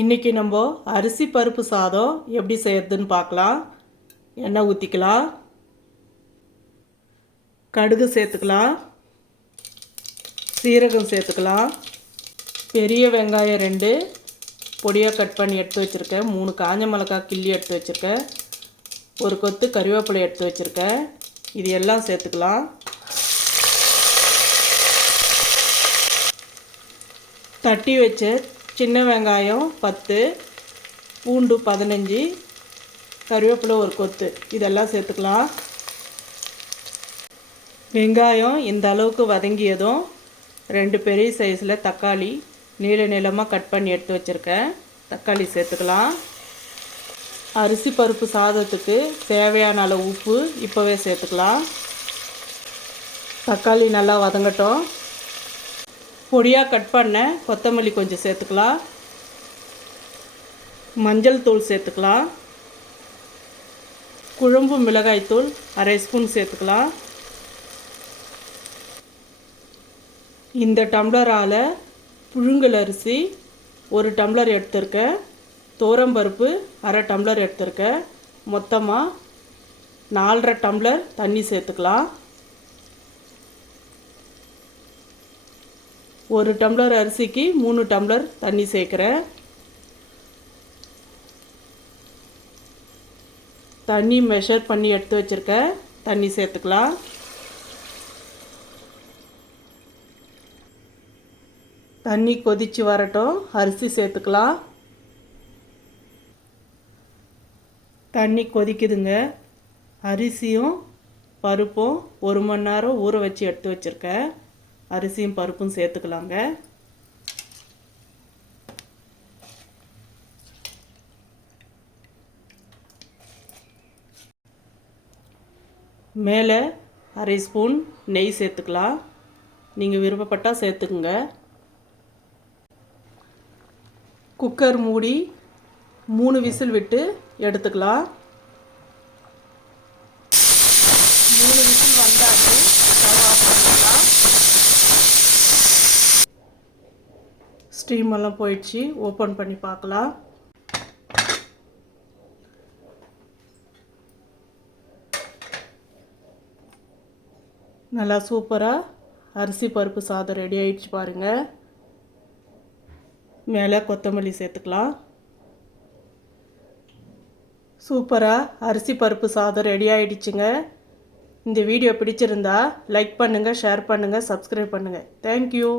இன்றைக்கி நம்ம அரிசி பருப்பு சாதம் எப்படி செய்யறதுன்னு பார்க்கலாம். எண்ணெய் ஊற்றிக்கலாம் கடுகு சேர்த்துக்கலாம். சீரகம் சேர்த்துக்கலாம். பெரிய வெங்காயம் ரெண்டு. பொடியாக கட் பண்ணி எடுத்து வச்சுருக்கேன். மூணு காஞ்ச மிளகாய் கிள்ளி எடுத்து வச்சுருக்கேன். ஒரு கொத்து கறிவேப்பிலை எடுத்து வச்சுருக்கேன். இது எல்லாம் சேர்த்துக்கலாம். தட்டி வச்ச சின்ன வெங்காயம் பத்து பூண்டு பதினஞ்சு கருவேப்பிலை ஒரு கொத்து. இதெல்லாம் சேர்த்துக்கலாம். வெங்காயம் இந்த அளவுக்கு வதங்கியதும் ரெண்டு பெரிய சைஸில் தக்காளி நீள நீளமாக கட் பண்ணி எடுத்து வச்சுருக்கேன். தக்காளி சேர்த்துக்கலாம். அரிசி பருப்பு சாதத்துக்கு தேவையான அளவு உப்பு இப்போவே சேர்த்துக்கலாம். தக்காளி நல்லா வதங்கட்டும். பொடியாக கட் பண்ண கொத்தமல்லி கொஞ்சம் சேர்த்துக்கலாம். மஞ்சள் தூள் சேர்த்துக்கலாம். குழம்பு மிளகாய் தூள் அரை ஸ்பூன் சேர்த்துக்கலாம். இந்த டம்ளரால் புழுங்கல் அரிசி ஒரு டம்ளர் எடுத்திருக்கேன். தோரம்பருப்பு அரை டம்ளர் எடுத்திருக்கேன். மொத்தமாக நாலரை டம்ளர் தண்ணி சேர்த்துக்கலாம். ஒரு டம்ளர் அரிசிக்கு மூணு டம்ளர் தண்ணி சேர்க்குறேன் தண்ணி மெஷர் பண்ணி எடுத்து வச்சுருக்கேன் தண்ணி சேர்த்துக்கலாம். தண்ணி கொதித்து வரட்டும். அரிசி சேர்த்துக்கலாம். தண்ணி கொதிக்குதுங்க. அரிசியும் பருப்பும் ஒரு மணி நேரம் ஊற வச்சு எடுத்து வச்சுருக்கேன் அரிசியும் பருப்பும் சேர்த்துக்கலாங்க. மேலே அரை ஸ்பூன் நெய் சேர்த்துக்கலாம். நீங்கள் விருப்பப்பட்டால் சேர்த்துக்குங்க. குக்கர் மூடி மூணு விசில் விட்டு எடுத்துக்கலாம். ஸ்டீம் எல்லாம் போயிடுச்சு. ஓப்பன் பண்ணி பார்க்கலாம். நல்லா சூப்பராக அரிசி பருப்பு சாதம் ரெடி ஆயிடுச்சு பாருங்கள் மேலே கொத்தமல்லி சேர்த்துக்கலாம். சூப்பராக அரிசி பருப்பு சாதம் ரெடி ஆயிடுச்சுங்க. இந்த வீடியோ பிடிச்சிருந்தா லைக் பண்ணுங்கள் ஷேர் பண்ணுங்கள் சப்ஸ்கிரைப் பண்ணுங்கள் தேங்க்யூ